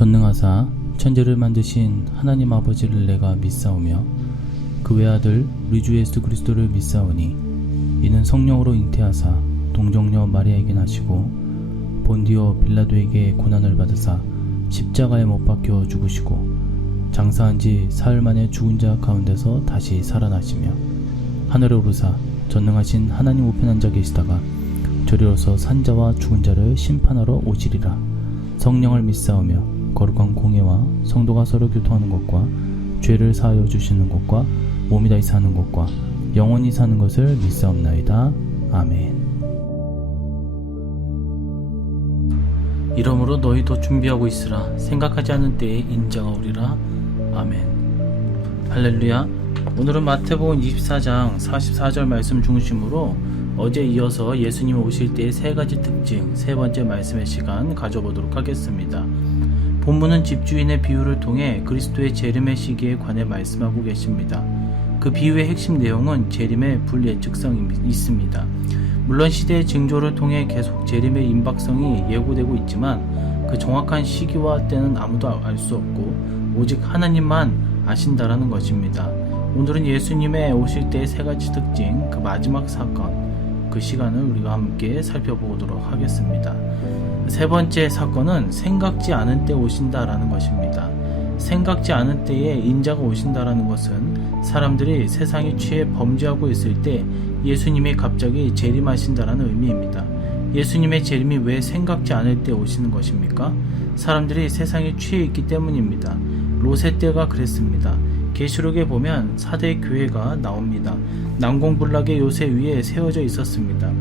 전능하사 천지를 만드신 하나님 아버지를 내가 믿사오며 그 외아들 우리 주 예수 그리스도를 믿사오니 이는 성령으로 잉태하사 동정녀 마리아에게 나시고 본디오 빌라도에게 고난을 받으사 십자가에 못 박혀 죽으시고 장사한 지 사흘 만에 죽은 자 가운데서 다시 살아나시며 하늘에 오르사 전능하신 하나님 우편에 앉아 계시다가 저리로서 산자와 죽은 자를 심판하러 오시리라. 성령을 믿사오며 거룩한 공예와 성도가 서로 교통하는 것과 죄를 사하여 주시는 것과 몸이 다시 사는 것과 영원히 사는 것을 믿사옵나이다. 아멘. 이러므로 너희도 준비하고 있으라. 생각하지 않은 때에 인자가 오리라. 아멘. 할렐루야. 오늘은 마태복음 24장 44절 말씀 중심으로 어제 이어서 예수님 오실 때의 세 가지 특징, 세 번째 말씀의 시간 가져보도록 하겠습니다. 본문은 집주인의 비유를 통해 그리스도의 재림의 시기에 관해 말씀하고 계십니다. 그 비유의 핵심 내용은 재림의 불예측성이 있습니다. 물론 시대의 징조를 통해 계속 재림의 임박성이 예고되고 있지만 그 정확한 시기와 때는 아무도 알 수 없고 오직 하나님만 아신다라는 것입니다. 오늘은 예수님의 오실 때의 세 가지 특징, 그 마지막 사건, 그 시간을 우리가 함께 살펴보도록 하겠습니다. 세 번째 사건은 생각지 않은 때 오신다라는 것입니다. 생각지 않은 때에 인자가 오신다라는 것은 사람들이 세상에 취해 범죄하고 있을 때 예수님이 갑자기 재림하신다라는 의미입니다. 예수님의 재림이 왜 생각지 않을 때 오시는 것입니까? 사람들이 세상에 취해 있기 때문입니다. 롯의 때가 그랬습니다. 계시록에 보면 4대 교회가 나옵니다. 난공불락의 요새 위에 세워져 있었습니다.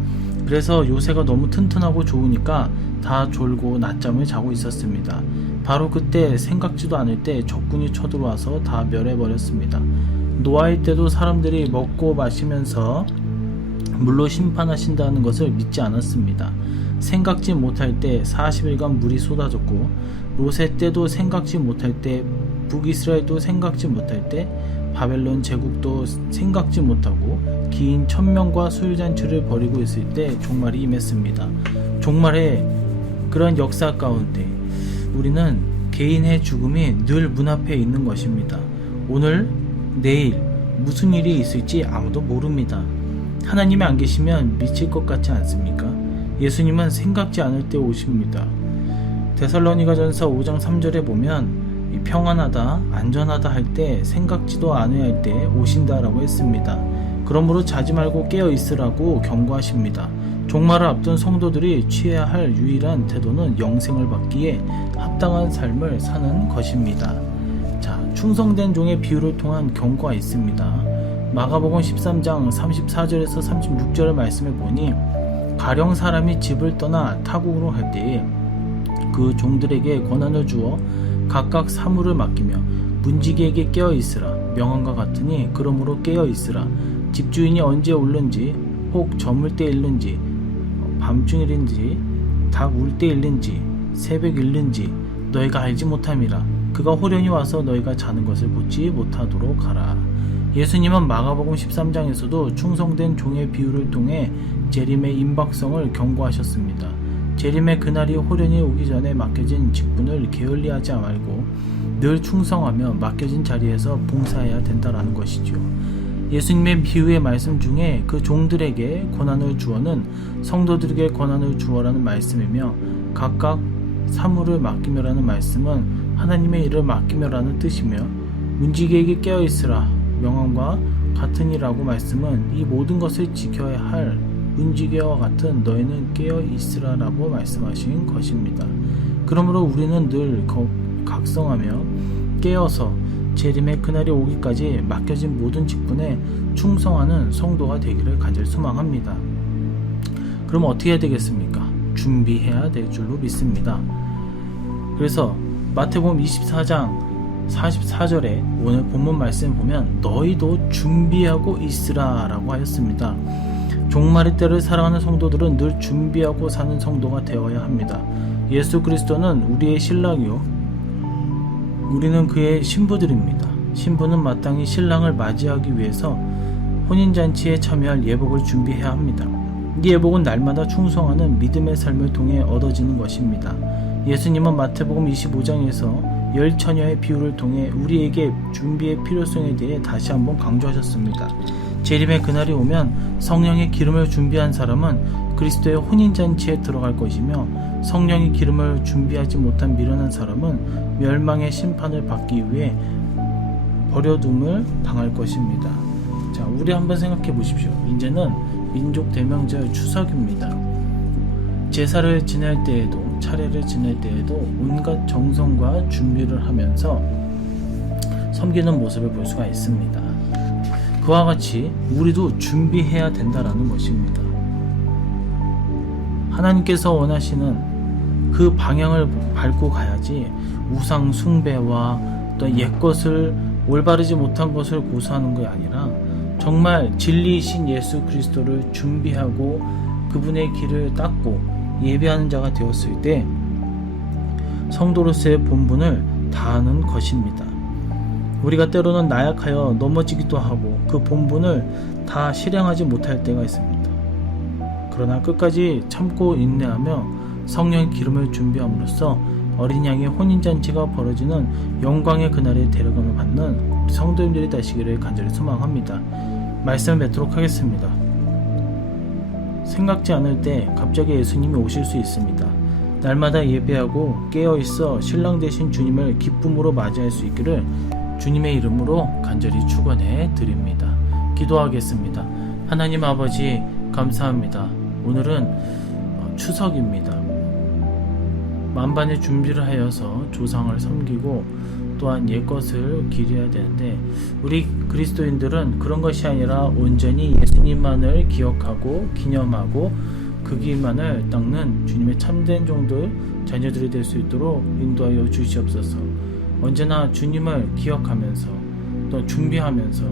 그래서 요새가 너무 튼튼하고 좋으니까 다 졸고 낮잠을 자고 있었습니다. 바로 그때 생각지도 않을 때 적군이 쳐들어와서 다 멸해버렸습니다. 노아의 때도 사람들이 먹고 마시면서 물로 심판하신다는 것을 믿지 않았습니다. 생각지 못할 때 40일간 물이 쏟아졌고, 롯의 때도 생각지 못할 때, 북이스라엘도 생각지 못할 때, 바벨론 제국도 생각지 못하고 긴 천명과 수유잔치를 벌이고 있을 때 종말이 임했습니다. 종말의 그런 역사 가운데 우리는 개인의 죽음이 늘 문 앞에 있는 것입니다. 오늘, 내일 무슨 일이 있을지 아무도 모릅니다. 하나님이 안 계시면 미칠 것 같지 않습니까? 예수님은 생각지 않을 때 오십니다. 데살로니가전서 5장 3절에 보면 평안하다, 안전하다 할 때, 생각지도 않아야 할 때 오신다라고 했습니다. 그러므로 자지 말고 깨어 있으라고 경고하십니다. 종말을 앞둔 성도들이 취해야 할 유일한 태도는 영생을 받기에 합당한 삶을 사는 것입니다. 자, 충성된 종의 비유를 통한 경고가 있습니다. 마가복음 13장 34절에서 36절의 말씀을 보니 가령 사람이 집을 떠나 타국으로 할 때에 그 종들에게 권한을 주어 각각 사물을 맡기며 문지기에게 깨어 있으라. 명함과 같으니 그러므로 깨어 있으라. 집주인이 언제 올는지, 혹 저물 때 일는지, 밤중일인지, 닭 울 때 일는지, 새벽 일는지 너희가 알지 못함이라. 그가 호련히 와서 너희가 자는 것을 보지 못하도록 하라. 예수님은 마가복음 13장에서도 충성된 종의 비유를 통해 재림의 임박성을 경고하셨습니다. 재림의 그날이 호련히 오기 전에 맡겨진 직분을 게을리하지 말고 늘 충성하며 맡겨진 자리에서 봉사해야 된다라는 것이죠. 예수님의 비유의 말씀 중에 그 종들에게 권한을 주어는 성도들에게 권한을 주어라는 말씀이며, 각각 사물을 맡기며라는 말씀은 하나님의 일을 맡기며라는 뜻이며, 문지기에게 깨어있으라 명함과 같으니라고 말씀은 이 모든 것을 지켜야 할 문지기와 같은 너희는 깨어 있으라라고 말씀하신 것입니다. 그러므로 우리는 늘 각성하며 깨어서 재림의 그날이 오기까지 맡겨진 모든 직분에 충성하는 성도가 되기를 간절히 소망합니다. 그럼 어떻게 해야 되겠습니까? 준비해야 될 줄로 믿습니다. 그래서 마태복음 24장 44절에 오늘 본문 말씀 보면 너희도 준비하고 있으라 라고 하였습니다. 종말의 때를 살아가는 성도들은 늘 준비하고 사는 성도가 되어야 합니다. 예수 그리스도는 우리의 신랑이요, 우리는 그의 신부들입니다. 신부는 마땅히 신랑을 맞이하기 위해서 혼인잔치에 참여할 예복을 준비해야 합니다. 이 예복은 날마다 충성하는 믿음의 삶을 통해 얻어지는 것입니다. 예수님은 마태복음 25장에서 10처녀의 비유를 통해 우리에게 준비의 필요성에 대해 다시 한번 강조하셨습니다. 재림의 그날이 오면 성령의 기름을 준비한 사람은 그리스도의 혼인잔치에 들어갈 것이며, 성령의 기름을 준비하지 못한 미련한 사람은 멸망의 심판을 받기 위해 버려둠을 당할 것입니다. 자, 우리 한번 생각해 보십시오. 이제는 민족 대명절 추석입니다. 제사를 지낼 때에도, 차례를 지낼 때에도 온갖 정성과 준비를 하면서 섬기는 모습을 볼 수가 있습니다. 그와 같이 우리도 준비해야 된다라는 것입니다. 하나님께서 원하시는 그 방향을 밟고 가야지 우상 숭배와 또 옛것을 올바르지 못한 것을 고수하는 것이 아니라 정말 진리이신 예수 그리스도를 준비하고 그분의 길을 닦고 예배하는 자가 되었을 때 성도로서의 본분을 다하는 것입니다. 우리가 때로는 나약하여 넘어지기도 하고 그 본분을 다 실행하지 못할 때가 있습니다. 그러나 끝까지 참고 인내하며 성령의 기름을 준비함으로써 어린 양의 혼인잔치가 벌어지는 영광의 그날에 데려감을 받는 성도님들이 되시기를 간절히 소망합니다. 말씀을 맺도록 하겠습니다. 생각지 않을 때 갑자기 예수님이 오실 수 있습니다. 날마다 예배하고 깨어있어 신랑 되신 주님을 기쁨으로 맞이할 수 있기를 주님의 이름으로 간절히 축원해 드립니다. 기도하겠습니다. 하나님 아버지, 감사합니다. 오늘은 추석입니다. 만반의 준비를 하여서 조상을 섬기고 또한 옛것을 기려야 되는데, 우리 그리스도인들은 그런 것이 아니라 온전히 예수님만을 기억하고 기념하고 그 길만을 닦는 주님의 참된 종들, 자녀들이 될 수 있도록 인도하여 주시옵소서. 언제나 주님을 기억하면서 또 준비하면서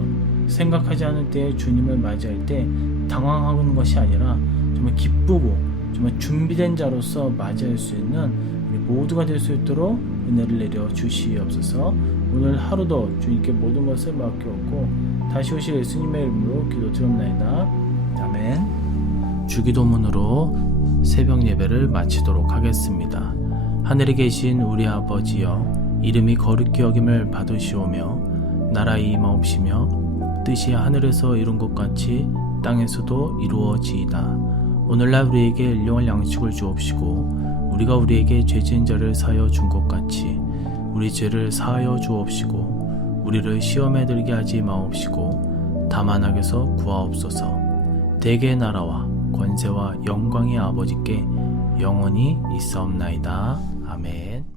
생각하지 않을 때 주님을 맞이할 때 당황하는 것이 아니라 정말 기쁘고 정말 준비된 자로서 맞이할 수 있는 우리 모두가 될 수 있도록 은혜를 내려 주시옵소서. 오늘 하루도 주님께 모든 것을 맡겨오고 다시 오실 예수님의 이름으로 기도드렸나이다. 아멘. 주기도문으로 새벽 예배를 마치도록 하겠습니다. 하늘에 계신 우리 아버지여, 이름이 거룩히 여김을 받으시오며 나라의 임하옵시며 뜻이 하늘에서 이룬 것 같이 땅에서도 이루어지이다. 오늘날 우리에게 일용할 양식을 주옵시고 우리가 우리에게 죄 지은 자를 사하여 준 것 같이 우리 죄를 사하여 주옵시고 우리를 시험에 들게 하지 마옵시고 다만 악에서 구하옵소서. 대개의 나라와 권세와 영광의 아버지께 영원히 있사옵나이다. 아멘.